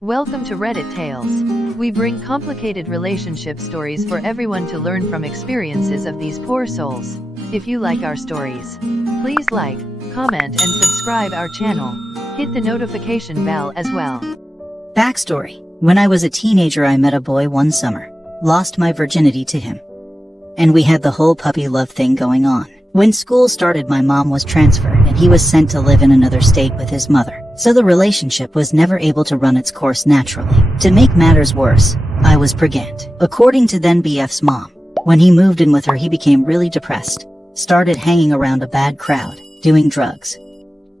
Welcome to Reddit Tales. We bring complicated relationship stories for everyone to learn from experiences of these poor souls. If you like our stories, please like, comment and subscribe our channel. Hit the notification bell as well. Backstory. When I was a teenager, I met a boy one summer, lost my virginity to him, and we had the whole puppy love thing going on. When school started, my mom was transferred and he was sent to live in another state with his mother, so the relationship was never able to run its course naturally. To make matters worse, I was pregnant. According to then BF's mom, when he moved in with her, he became really depressed, started hanging around a bad crowd, doing drugs,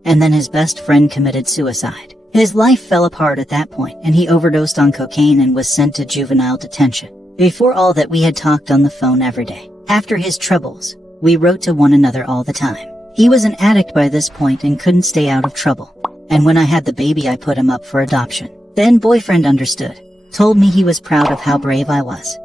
and then his best friend committed suicide. His life fell apart at that point and he overdosed on cocaine and was sent to juvenile detention. Before all that, we had talked on the phone every day. After his troubles, we wrote to one another all the time. He was an addict by this point and couldn't stay out of trouble. And when I had the baby, I put him up for adoption. Then boyfriend understood, told me he was proud of how brave I was,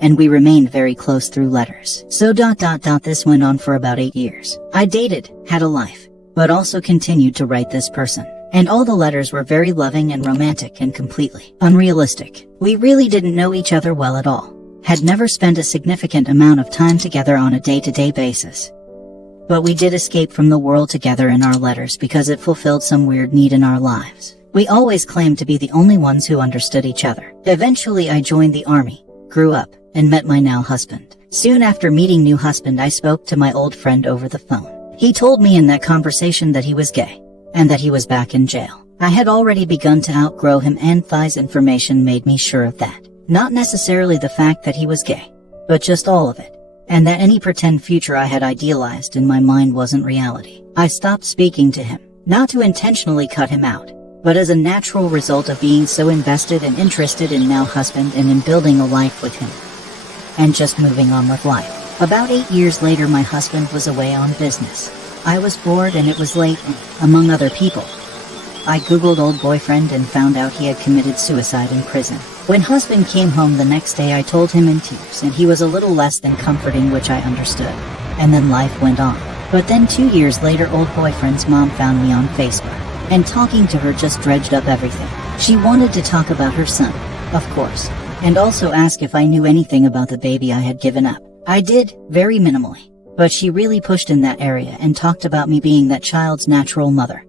and we remained very close through letters. So this went on for about 8 years. I dated, had a life, but also continued to write this person. And all the letters were very loving and romantic and completely unrealistic. We really didn't know each other well at all, had never spent a significant amount of time together on a day-to-day basis. But we did escape from the world together in our letters because it fulfilled some weird need in our lives. We always claimed to be the only ones who understood each other. Eventually I joined the army, grew up, and met my now husband. Soon after meeting new husband, I spoke to my old friend over the phone. He told me in that conversation that he was gay, and that he was back in jail. I had already begun to outgrow him, and Thigh's information made me sure of that. Not necessarily the fact that he was gay, but just all of it, and that any pretend future I had idealized in my mind wasn't reality. I stopped speaking to him, not to intentionally cut him out, but as a natural result of being so invested and interested in now husband and in building a life with him, and just moving on with life. About 8 years later, my husband was away on business. I was bored and it was late, and, among other people, I googled old boyfriend and found out he had committed suicide in prison. When husband came home the next day, I told him in tears and he was a little less than comforting, which I understood. And then life went on. But then 2 years later, old boyfriend's mom found me on Facebook, and talking to her just dredged up everything. She wanted to talk about her son, of course, and also ask if I knew anything about the baby I had given up. I did, very minimally. But she really pushed in that area and talked about me being that child's natural mother,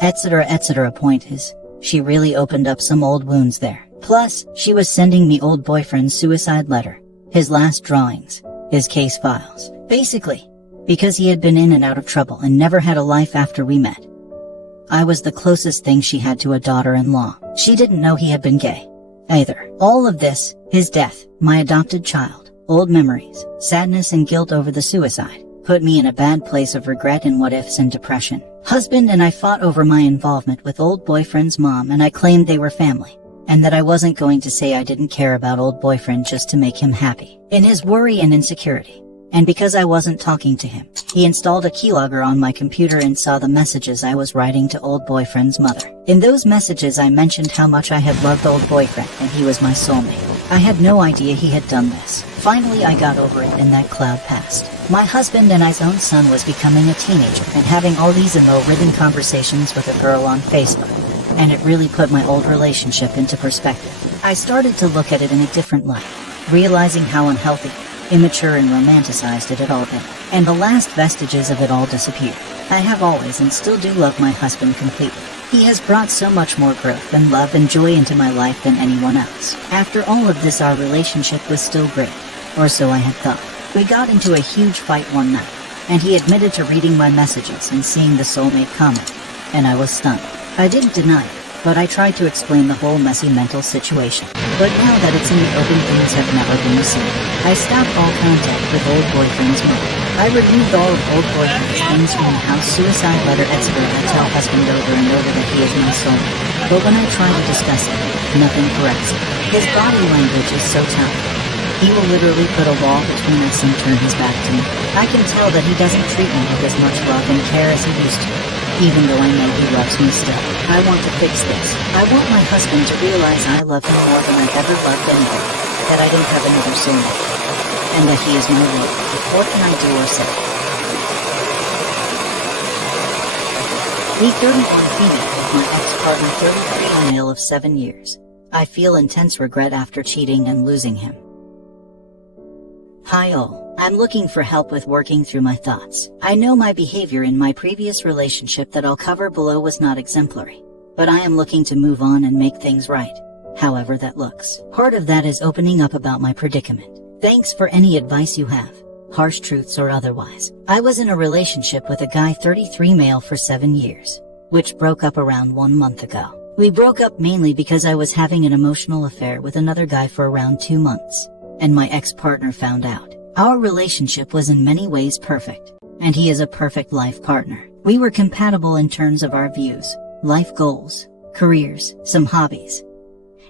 etc. etc. Point is, she really opened up some old wounds there. Plus, she was sending me old boyfriend's suicide letter, his last drawings, his case files. Basically, because he had been in and out of trouble and never had a life after we met. I was the closest thing she had to a daughter-in-law. She didn't know he had been gay either. All of this, his death, my adopted child, old memories, sadness and guilt over the suicide, put me in a bad place of regret and what-ifs and depression. Husband and I fought over my involvement with old boyfriend's mom, and I claimed they were family, and that I wasn't going to say I didn't care about old boyfriend just to make him happy. In his worry and insecurity, and because I wasn't talking to him, he installed a keylogger on my computer and saw the messages I was writing to old boyfriend's mother. In those messages I mentioned how much I had loved old boyfriend and he was my soulmate. I had no idea he had done this. Finally I got over it and that cloud passed. My husband and I's own son was becoming a teenager and having all these emo-ridden conversations with a girl on Facebook, and it really put my old relationship into perspective. I started to look at it in a different light, realizing how unhealthy, immature and romanticized it had all been, and the last vestiges of it all disappeared. I have always and still do love my husband completely. He has brought so much more growth and love and joy into my life than anyone else. After all of this, our relationship was still great, or so I had thought. We got into a huge fight one night, and he admitted to reading my messages and seeing the soulmate comment, and I was stunned. I didn't deny it, but I tried to explain the whole messy mental situation. But now that it's in the open, things have never been the same. I stopped all contact with old boyfriend's mother. I removed all of old boyfriend's things from the house, suicide letter, etc. I tell husband over and over that he is my soulmate. But when I try to discuss it, nothing corrects it. His body language is so tough. He will literally put a wall between us and turn his back to me. I can tell that he doesn't treat me with as much love and care as he used to, even though I know he loves me still. I want to fix this. I want my husband to realize I love him more than I've ever loved anyone, that I don't have another soulmate, and that he is my world. What can I do or say? Me 31 female, my ex-partner 33 male of 7 years. I feel intense regret after cheating and losing him. Hi all, I'm looking for help with working through my thoughts. I know my behavior in my previous relationship that I'll cover below was not exemplary, but I am looking to move on and make things right, however that looks. Part of that is opening up about my predicament. Thanks for any advice you have, harsh truths or otherwise. I was in a relationship with a guy 33 male for 7 years, which broke up around 1 month ago. We broke up mainly because I was having an emotional affair with another guy for around 2 months, and my ex-partner found out. Our relationship was in many ways perfect, and he is a perfect life partner. We were compatible in terms of our views, life goals, careers, some hobbies,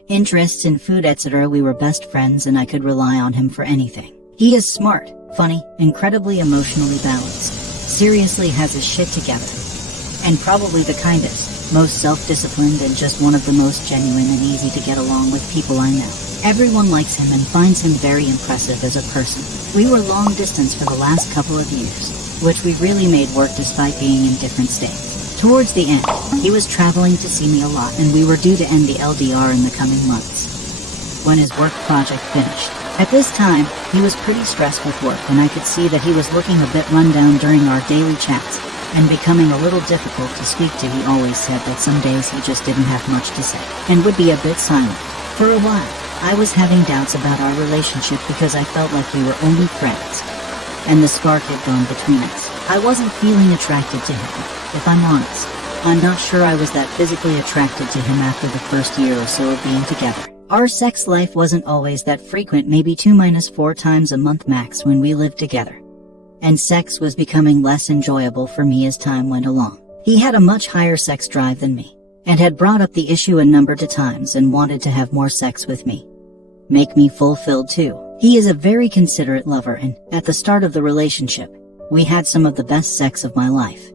interests in food, etc. We were best friends and I could rely on him for anything. He is smart, funny, incredibly emotionally balanced, seriously has his shit together, and probably the kindest, most self-disciplined and just one of the most genuine and easy to get along with people I know. Everyone likes him and finds him very impressive as a person. We were long distance for the last couple of years, which we really made work despite being in different states. Towards the end, he was traveling to see me a lot and we were due to end the LDR in the coming months, when his work project finished. At this time, he was pretty stressed with work and I could see that he was looking a bit run down during our daily chats, and becoming a little difficult to speak to. He always said that some days he just didn't have much to say, and would be a bit silent. For a while, I was having doubts about our relationship because I felt like we were only friends, and the spark had gone between us. I wasn't feeling attracted to him, if I'm honest. I'm not sure I was that physically attracted to him after the first year or so of being together. Our sex life wasn't always that frequent, maybe 2-4 times a month max when we lived together, and sex was becoming less enjoyable for me as time went along. He had a much higher sex drive than me, and had brought up the issue a number of times and wanted to have more sex with me. Make me fulfilled too. He is a very considerate lover and, at the start of the relationship, we had some of the best sex of my life.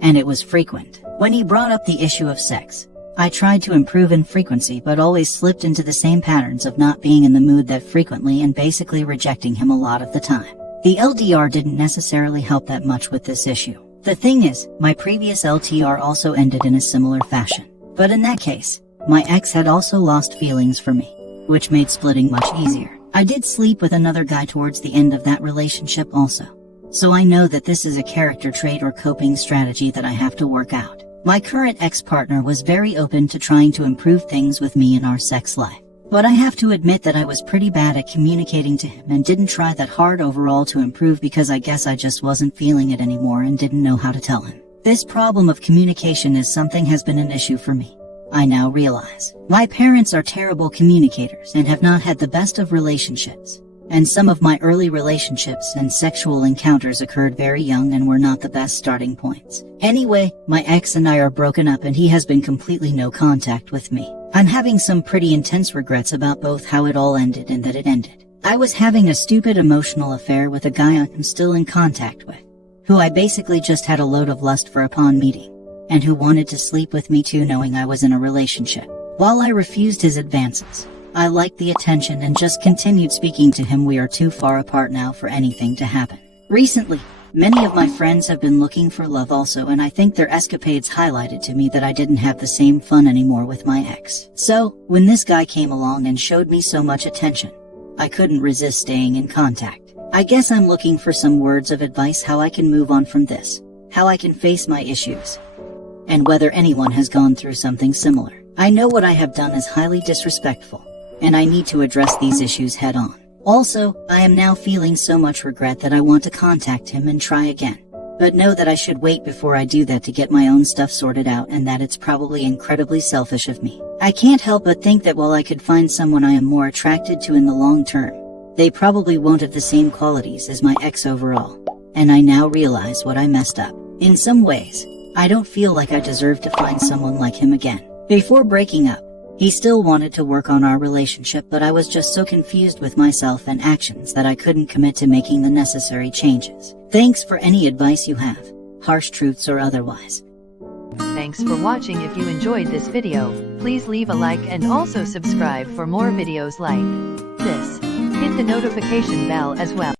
And it was frequent. When he brought up the issue of sex, I tried to improve in frequency but always slipped into the same patterns of not being in the mood that frequently and basically rejecting him a lot of the time. The LDR didn't necessarily help that much with this issue. The thing is, my previous LTR also ended in a similar fashion. But in that case, my ex had also lost feelings for me, which made splitting much easier. I did sleep with another guy towards the end of that relationship also. So I know that this is a character trait or coping strategy that I have to work out. My current ex-partner was very open to trying to improve things with me in our sex life. But I have to admit that I was pretty bad at communicating to him and didn't try that hard overall to improve because I guess I just wasn't feeling it anymore and didn't know how to tell him. This problem of communication is something has been an issue for me. I now realize. My parents are terrible communicators and have not had the best of relationships. And some of my early relationships and sexual encounters occurred very young and were not the best starting points. Anyway, my ex and I are broken up and he has been completely no contact with me. I'm having some pretty intense regrets about both how it all ended and that it ended. I was having a stupid emotional affair with a guy I'm still in contact with, who I basically just had a load of lust for upon meeting, and who wanted to sleep with me too knowing I was in a relationship. While I refused his advances, I liked the attention and just continued speaking to him. We are too far apart now for anything to happen. Recently, many of my friends have been looking for love also, and I think their escapades highlighted to me that I didn't have the same fun anymore with my ex. So, when this guy came along and showed me so much attention, I couldn't resist staying in contact. I guess I'm looking for some words of advice how I can move on from this, how I can face my issues, and whether anyone has gone through something similar. I know what I have done is highly disrespectful, and I need to address these issues head on. Also, I am now feeling so much regret that I want to contact him and try again, but know that I should wait before I do that to get my own stuff sorted out and that it's probably incredibly selfish of me. I can't help but think that while I could find someone I am more attracted to in the long term, they probably won't have the same qualities as my ex overall, and I now realize what I messed up. In some ways, I don't feel like I deserve to find someone like him again. Before breaking up, he still wanted to work on our relationship, but I was just so confused with myself and actions that I couldn't commit to making the necessary changes. Thanks for any advice you have, harsh truths or otherwise. Thanks for watching. If you enjoyed this video, please leave a like and also subscribe for more videos like this. Hit the notification bell as well.